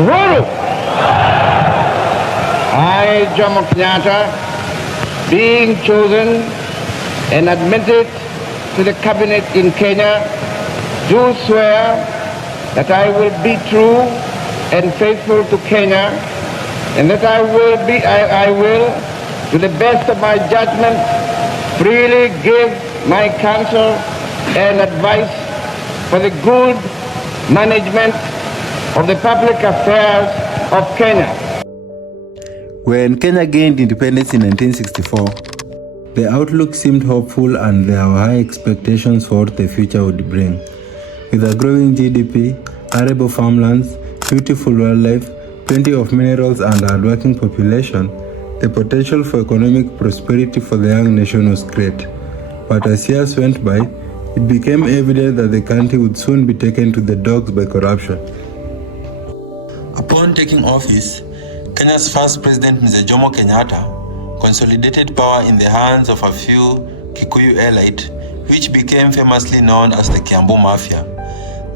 Uhuru. I, Jomo Kenyatta, being chosen and admitted to the cabinet in Kenya, do swear that I will be true and faithful to Kenya, and that I will, to the best of my judgment, freely give my counsel and advice for the good management of the public affairs of Kenya. When Kenya gained independence in 1964, the outlook seemed hopeful and there were high expectations for what the future would bring. With a growing GDP, arable farmlands, beautiful wildlife, plenty of minerals and a hardworking population, the potential for economic prosperity for the young nation was great. But as years went by, it became evident that the country would soon be taken to the dogs by corruption. Upon taking office, Kenya's first president, Mr. Jomo Kenyatta, consolidated power in the hands of a few Kikuyu elite, which became famously known as the Kiambu Mafia.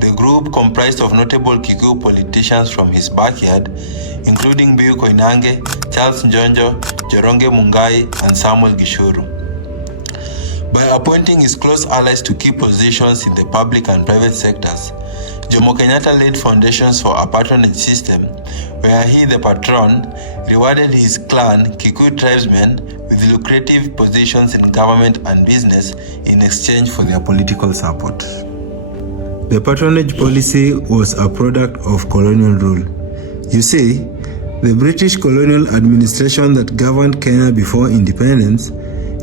The group comprised of notable Kikuyu politicians from his backyard, including Biu Koinange, Charles Njonjo, Jeronge Mungai, and Samuel Gishuru. By appointing his close allies to key positions in the public and private sectors, Jomo Kenyatta laid foundations for a patronage system where he, the patron, rewarded his clan, Kikuyu tribesmen, with lucrative positions in government and business in exchange for their political support. The patronage policy was a product of colonial rule. You see, the British colonial administration that governed Kenya before independence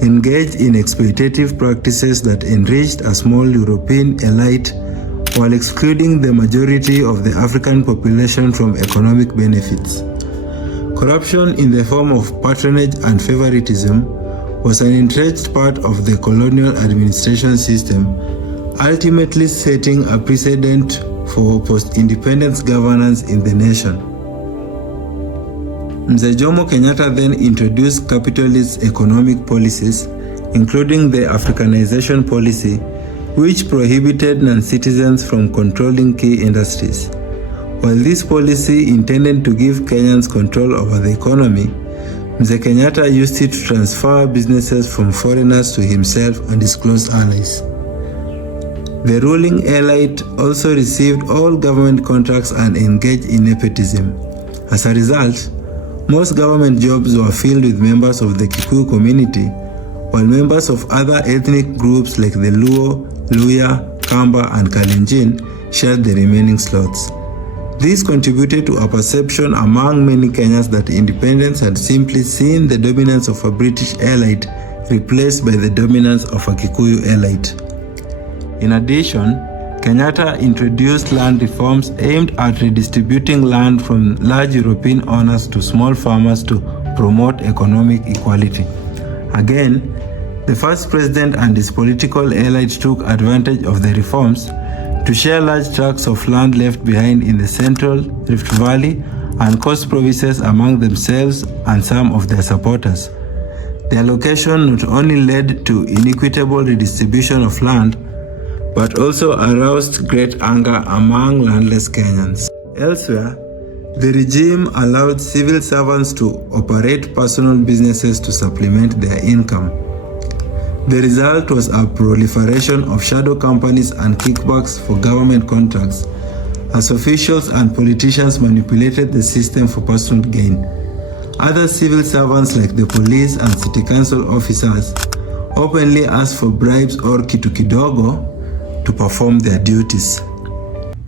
engaged in exploitative practices that enriched a small European elite while excluding the majority of the African population from economic benefits. Corruption in the form of patronage and favoritism was an entrenched part of the colonial administration system, ultimately setting a precedent for post-independence governance in the nation. Mzee Jomo Kenyatta then introduced capitalist economic policies, including the Africanization policy, which prohibited non-citizens from controlling key industries. While this policy intended to give Kenyans control over the economy, Mzee Kenyatta used it to transfer businesses from foreigners to himself and his close allies. The ruling elite also received all government contracts and engaged in nepotism. As a result, most government jobs were filled with members of the Kikuyu community, while members of other ethnic groups like the Luo, Luya, Kamba, and Kalenjin shared the remaining slots. This contributed to a perception among many Kenyans that independence had simply seen the dominance of a British elite replaced by the dominance of a Kikuyu elite. In addition, Kenyatta introduced land reforms aimed at redistributing land from large European owners to small farmers to promote economic equality. Again, the first president and his political elite took advantage of the reforms to share large tracts of land left behind in the central Rift Valley and coast provinces among themselves and some of their supporters. The allocation not only led to inequitable redistribution of land, but also aroused great anger among landless Kenyans. Elsewhere, the regime allowed civil servants to operate personal businesses to supplement their income. The result was a proliferation of shadow companies and kickbacks for government contracts, as officials and politicians manipulated the system for personal gain. Other civil servants like the police and city council officers openly asked for bribes or kitu kidogo to perform their duties.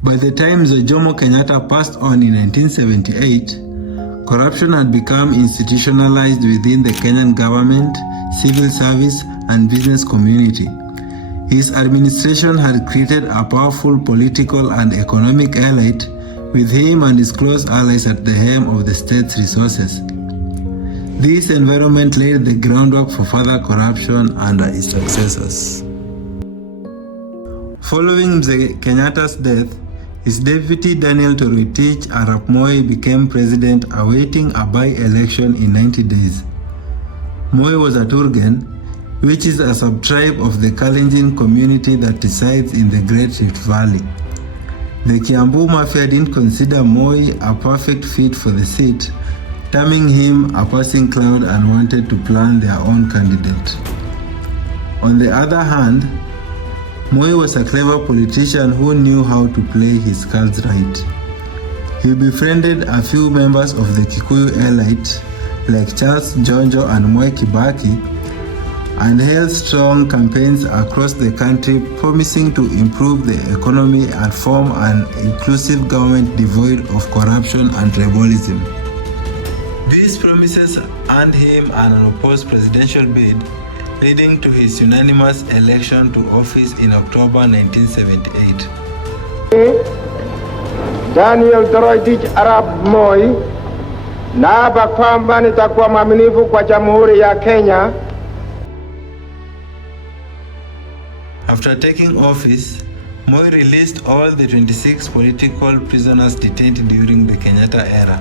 By the time Jomo Kenyatta passed on in 1978, corruption had become institutionalized within the Kenyan government, civil service, and business community. His administration had created a powerful political and economic elite, with him and his close allies at the helm of the state's resources. This environment laid the groundwork for further corruption under his successors. Following Mzee Kenyatta's death, his deputy Daniel Toroitich Arap Moi became president, awaiting a by-election in 90 days. Moi was a Turgen, which is a sub-tribe of the Kalenjin community that resides in the Great Rift Valley. The Kiambu Mafia didn't consider Moi a perfect fit for the seat, terming him a passing cloud and wanted to plan their own candidate. On the other hand, Moi was a clever politician who knew how to play his cards right. He befriended a few members of the Kikuyu elite like Charles Jonjo and Mwai Kibaki and held strong campaigns across the country promising to improve the economy and form an inclusive government devoid of corruption and tribalism. These promises earned him an unopposed presidential bid, leading to his unanimous election to office in October 1978. Daniel Toroitich Arap Moi naapa kwamba nitakuwa mwaminifu kwa Jamhuri ya Kenya. After taking office, Moi released all the 26 political prisoners detained during the Kenyatta era.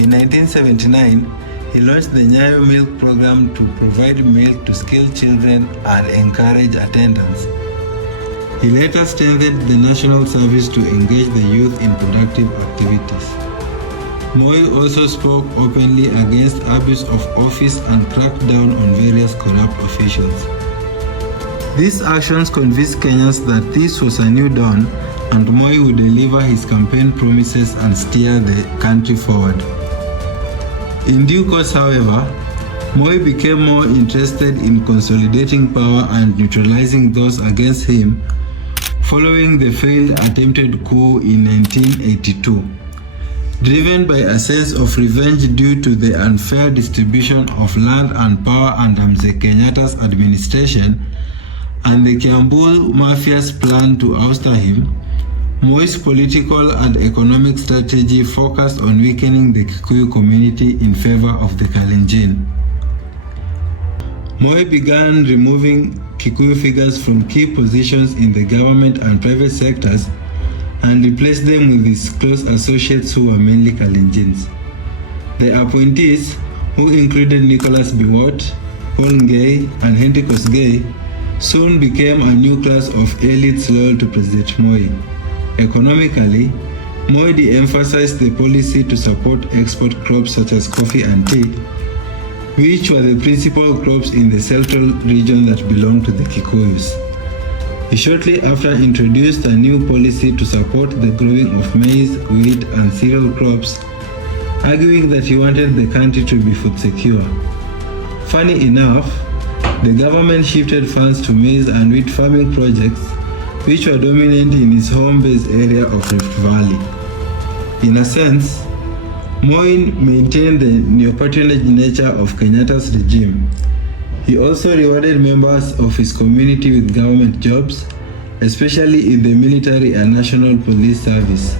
In 1979, he launched the Nyayo Milk Program to provide milk to skilled children and encourage attendance. He later strengthened the National Service to engage the youth in productive activities. Moi also spoke openly against abuse of office and cracked down on various corrupt officials. These actions convinced Kenyans that this was a new dawn and Moi would deliver his campaign promises and steer the country forward. In due course, however, Moi became more interested in consolidating power and neutralizing those against him following the failed attempted coup in 1982. Driven by a sense of revenge due to the unfair distribution of land and power under Mzee Kenyatta's administration and the Kiambu Mafia's plan to oust him, Moi's political and economic strategy focused on weakening the Kikuyu community in favor of the Kalenjin. Moi began removing Kikuyu figures from key positions in the government and private sectors and replaced them with his close associates who were mainly Kalenjins. The appointees, who included Nicholas Biwott, Paul Ngei, and Henry Kosgei, soon became a new class of elites loyal to President Moi. Economically, Moi de-emphasized the policy to support export crops such as coffee and tea, which were the principal crops in the central region that belonged to the Kikuyus. He shortly after introduced a new policy to support the growing of maize, wheat, and cereal crops, arguing that he wanted the country to be food secure. Funny enough, the government shifted funds to maize and wheat farming projects, which were dominant in his home-based area of Rift Valley. In a sense, Moi maintained the neo-patronage nature of Kenyatta's regime. He also rewarded members of his community with government jobs, especially in the military and national police service.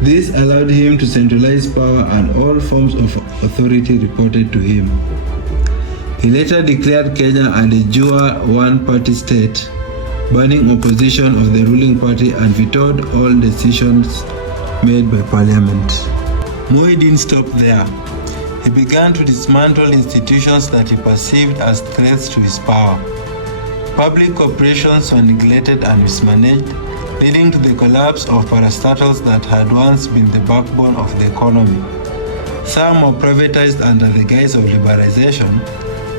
This allowed him to centralize power and all forms of authority reported to him. He later declared Kenya a de jure one-party state, banning opposition of the ruling party and vetoed all decisions made by parliament. Moi didn't stop there. He began to dismantle institutions that he perceived as threats to his power. Public corporations were neglected and mismanaged, leading to the collapse of parastatals that had once been the backbone of the economy. Some were privatized under the guise of liberalization,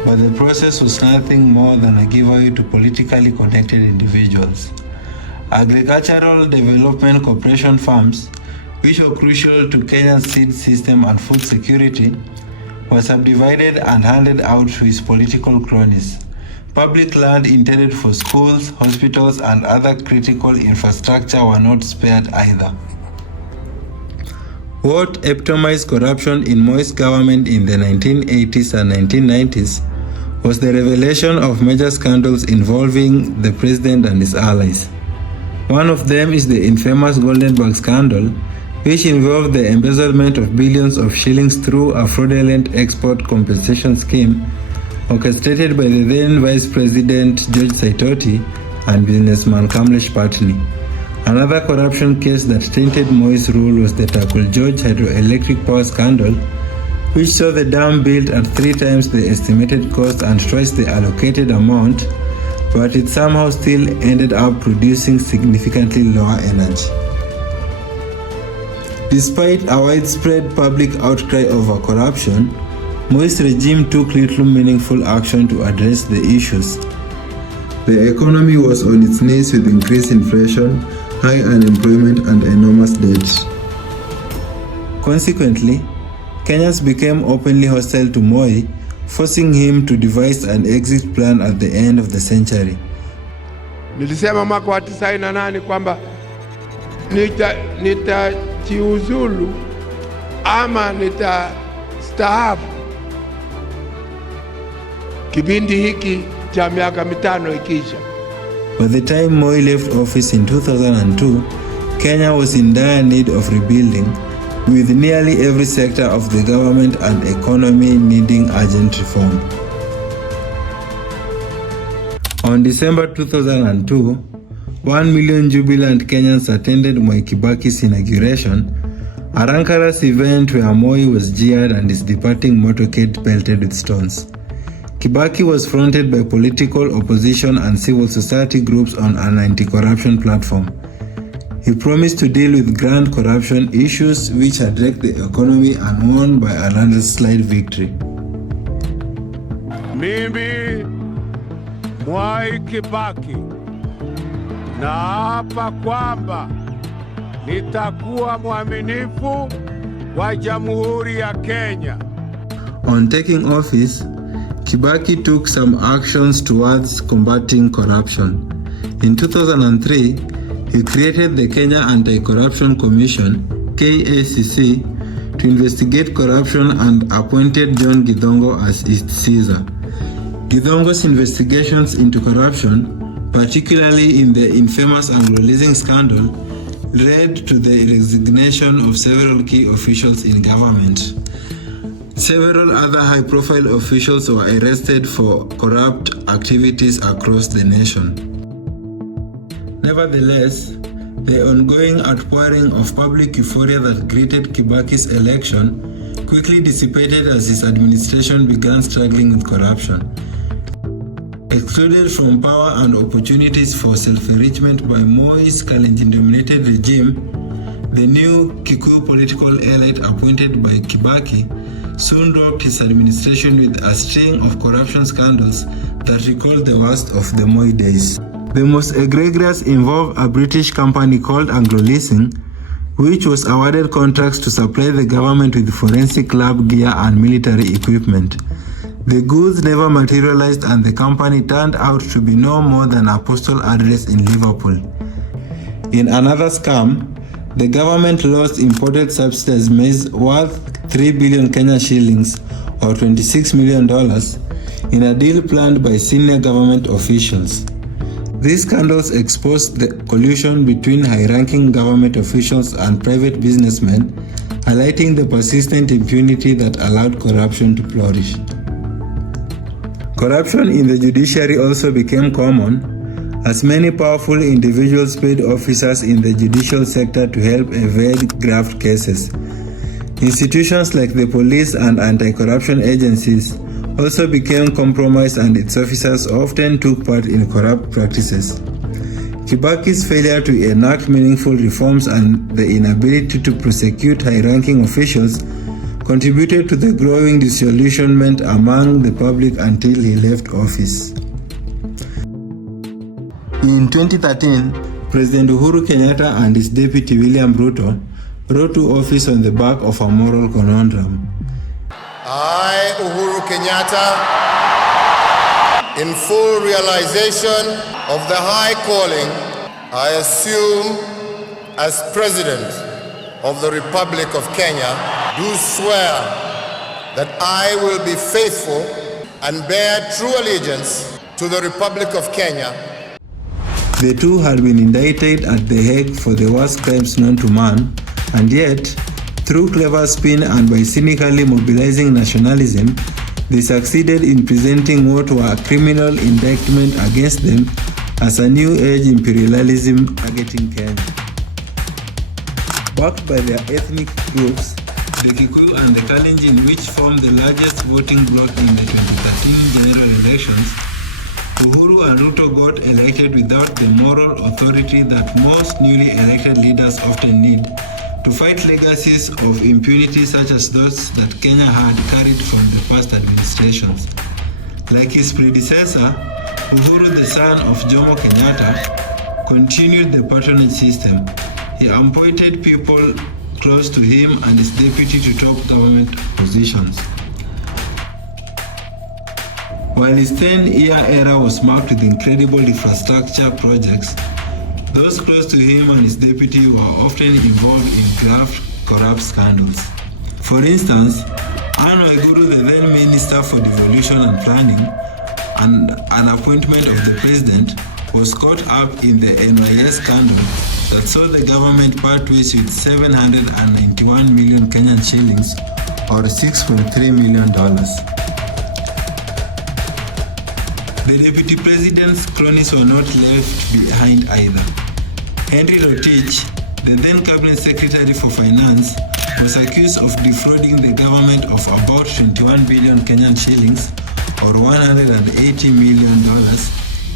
but the process was nothing more than a giveaway to politically connected individuals. Agricultural Development Corporation farms, which were crucial to Kenya's seed system and food security, were subdivided and handed out to his political cronies. Public land intended for schools, hospitals, and other critical infrastructure were not spared either. What epitomized corruption in Moi's government in the 1980s and 1990s was the revelation of major scandals involving the president and his allies. One of them is the infamous Goldenberg scandal, which involved the embezzlement of billions of shillings through a fraudulent export compensation scheme orchestrated by the then Vice President George Saitoti and businessman Kamlesh Patni. Another corruption case that tainted Moi's rule was the Takul George hydroelectric power scandal, which saw the dam built at 3 times the estimated cost and twice the allocated amount, but it somehow still ended up producing significantly lower energy. Despite a widespread public outcry over corruption, Moi's regime took little meaningful action to address the issues. The economy was on its knees with increased inflation, high unemployment, and enormous debt. Consequently, Kenyans became openly hostile to Moi, forcing him to devise an exit plan at the end of the century. Nilisema mwaka wa 98 kwamba nitajiuzulu ama nitastaafu kipindi hiki cha miaka 5 ikisha. By the time Moi left office in 2002, Kenya was in dire need of rebuilding, with nearly every sector of the government and economy needing urgent reform. On December 2002, 1 million jubilant Kenyans attended Mwai Kibaki's inauguration, a rancorous event where Moi was jeered and his departing motorcade pelted with stones. Kibaki was fronted by political opposition and civil society groups on an anti-corruption platform. He promised to deal with grand corruption issues which had wrecked the economy and won by a landslide victory. Mimi Mwai Kibaki naapa kwamba nitakuwa mwaminifu kwa Jamhuri ya Kenya. On taking office, Kibaki took some actions towards combating corruption. In 2003, he created the Kenya Anti-Corruption Commission, KACC, to investigate corruption and appointed John Githongo as its Caesar. Githongo's investigations into corruption, particularly in the infamous Anglo-leasing scandal, led to the resignation of several key officials in government. Several other high-profile officials were arrested for corrupt activities across the nation. Nevertheless, the ongoing outpouring of public euphoria that greeted Kibaki's election quickly dissipated as his administration began struggling with corruption. Excluded from power and opportunities for self-enrichment by Moi's Kalenjin-dominated regime, the new Kikuyu political elite appointed by Kibaki soon rocked his administration with a string of corruption scandals that recalled the worst of the Moi days. The most egregious involved a British company called Anglo-leasing, which was awarded contracts to supply the government with forensic lab gear and military equipment. The goods never materialized and the company turned out to be no more than a postal address in Liverpool. In another scam, the government lost imported subsidies maize worth 3 billion Kenya shillings or $26 million in a deal planned by senior government officials. These scandals exposed the collusion between high-ranking government officials and private businessmen, highlighting the persistent impunity that allowed corruption to flourish. Corruption in the judiciary also became common, as many powerful individuals paid officers in the judicial sector to help evade graft cases. Institutions like the police and anti-corruption agencies also became compromised and its officers often took part in corrupt practices. Kibaki's failure to enact meaningful reforms and the inability to prosecute high-ranking officials contributed to the growing disillusionment among the public until he left office. In 2013, President Kenyatta and his deputy William Ruto rose to office on the back of a moral conundrum. I, Kenyatta, in full realization of the high calling I assume as President of the Republic of Kenya, do swear that I will be faithful and bear true allegiance to the Republic of Kenya. The two had been indicted at The Hague for the worst crimes known to man, and yet, through clever spin and by cynically mobilizing nationalism, they succeeded in presenting what were a criminal indictment against them as a new age imperialism targeting Kenya. Backed by their ethnic groups, the Kikuyu and the Kalenjin, which formed the largest voting bloc in the 2013 general elections, Uhuru and Ruto got elected without the moral authority that most newly elected leaders often need to fight legacies of impunity such as those that Kenya had carried from the past administrations. Like his predecessor, Uhuru, the son of Jomo Kenyatta, continued the patronage system. He appointed people close to him and his deputy to top government positions. While his 10-year era was marked with incredible infrastructure projects, those close to him and his deputy were often involved in graft, corrupt scandals. For instance, Mwai Kibaki, the then Minister for Devolution and Planning, and an appointment of the President, was caught up in the NYS scandal that saw the government part ways with 791 million Kenyan shillings, or $6.3 million. The Deputy President's cronies were not left behind either. Henry Rotich, the then Cabinet Secretary for Finance, was accused of defrauding the government of about 21 billion Kenyan shillings, or $180 million,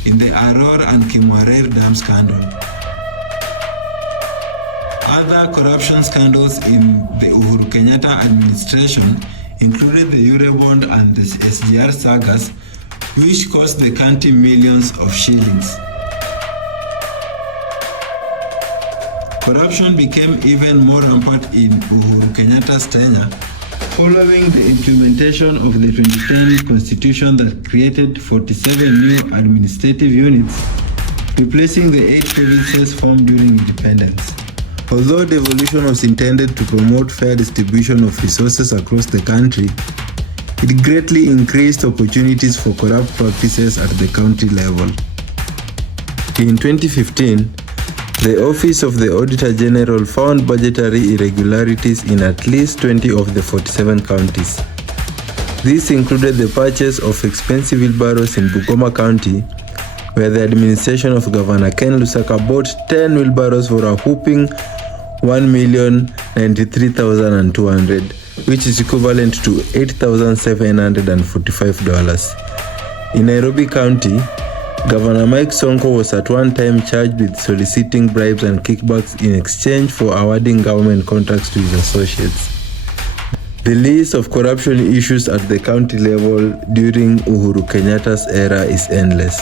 in the Aror and Kimwarer Dam scandal. Other corruption scandals in the Uhurukenyatta administration included the Eurobond and the SGR sagas, which cost the country millions of shillings. Corruption became even more rampant in Uhurukenyatta's tenure, following the implementation of the 2010 constitution that created 47 new administrative units, replacing the 8 provinces formed during independence. Although devolution was intended to promote fair distribution of resources across the country, it greatly increased opportunities for corrupt practices at the county level. In 2015, the Office of the Auditor General found budgetary irregularities in at least 20 of the 47 counties. This included the purchase of expensive wheelbarrows in Bungoma County, where the administration of Governor Ken Lusaka bought 10 wheelbarrows for a whopping $1,093,200, which is equivalent to $8,745. In Nairobi County, Governor Mike Sonko was at one time charged with soliciting bribes and kickbacks in exchange for awarding government contracts to his associates. The list of corruption issues at the county level during Uhuru Kenyatta's era is endless.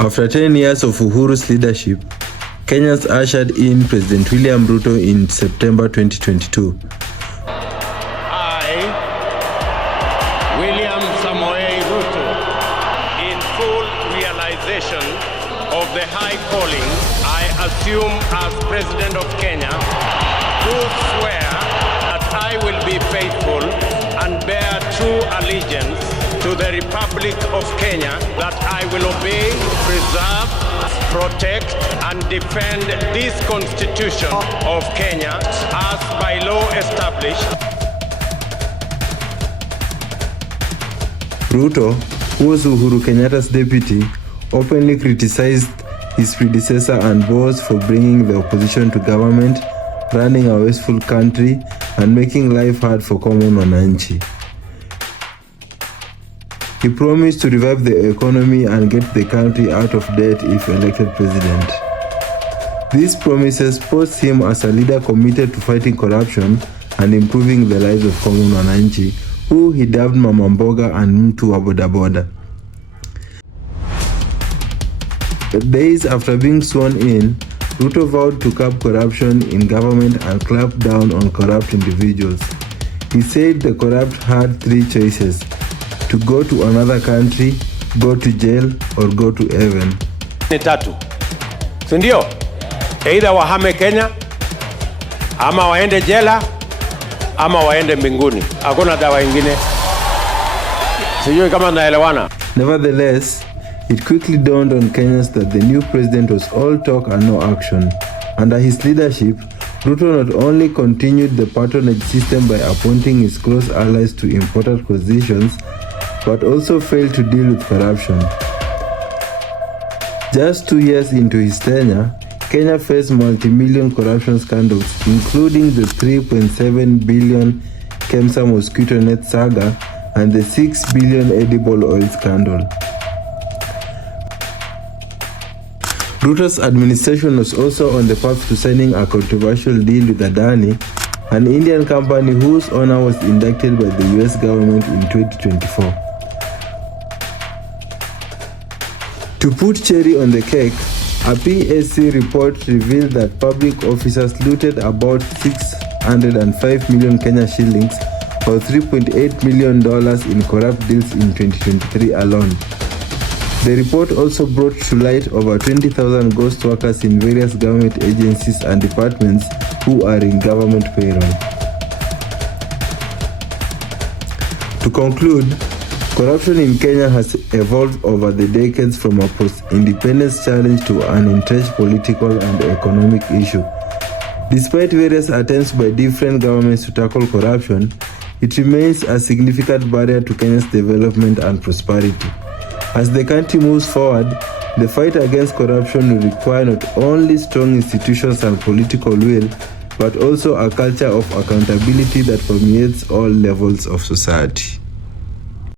After 10 years of Uhuru's leadership, Kenyans ushered in President William Ruto in September 2022. Of the high calling I assume as President of Kenya, do swear that I will be faithful and bear true allegiance to the Republic of Kenya, that I will obey, preserve, protect, and defend this Constitution of Kenya as by law established. Ruto, who was Uhuru Kenyatta's deputy, openly criticized his predecessor and boss for bringing the opposition to government, running a wasteful country, and making life hard for common wananchi. He promised to revive the economy and get the country out of debt if elected president. These promises posed him as a leader committed to fighting corruption and improving the lives of common wananchi, who he dubbed Mama Mboga and Mtu wa Bodaboda. Days after being sworn in, Ruto vowed to curb corruption in government and clamp down on corrupt individuals. He said the corrupt had 3 choices: to go to another country, go to jail, or go to heaven. Ni tatu, si ndio? Either wahame Kenya, ama waende jela, ama waende mbinguni. Hakuna dawa ingine. Sijui kama naelewana. Nevertheless, it quickly dawned on Kenyans that the new president was all talk and no action. Under his leadership, Ruto not only continued the patronage system by appointing his close allies to important positions, but also failed to deal with corruption. Just 2 years into his tenure, Kenya faced multi-million corruption scandals, including the 3.7 billion Kemsa mosquito net saga and the 6 billion edible oil scandal. Ruto's administration was also on the path to signing a controversial deal with Adani, an Indian company whose owner was inducted by the US government in 2024. To put cherry on the cake, a PSC report revealed that public officers looted about 605 million Kenya shillings or $3.8 million in corrupt deals in 2023 alone. The report also brought to light over 20,000 ghost workers in various government agencies and departments who are in government payroll. To conclude, corruption in Kenya has evolved over the decades from a post-independence challenge to an entrenched political and economic issue. Despite various attempts by different governments to tackle corruption, it remains a significant barrier to Kenya's development and prosperity. As the country moves forward, the fight against corruption will require not only strong institutions and political will, but also a culture of accountability that permeates all levels of society.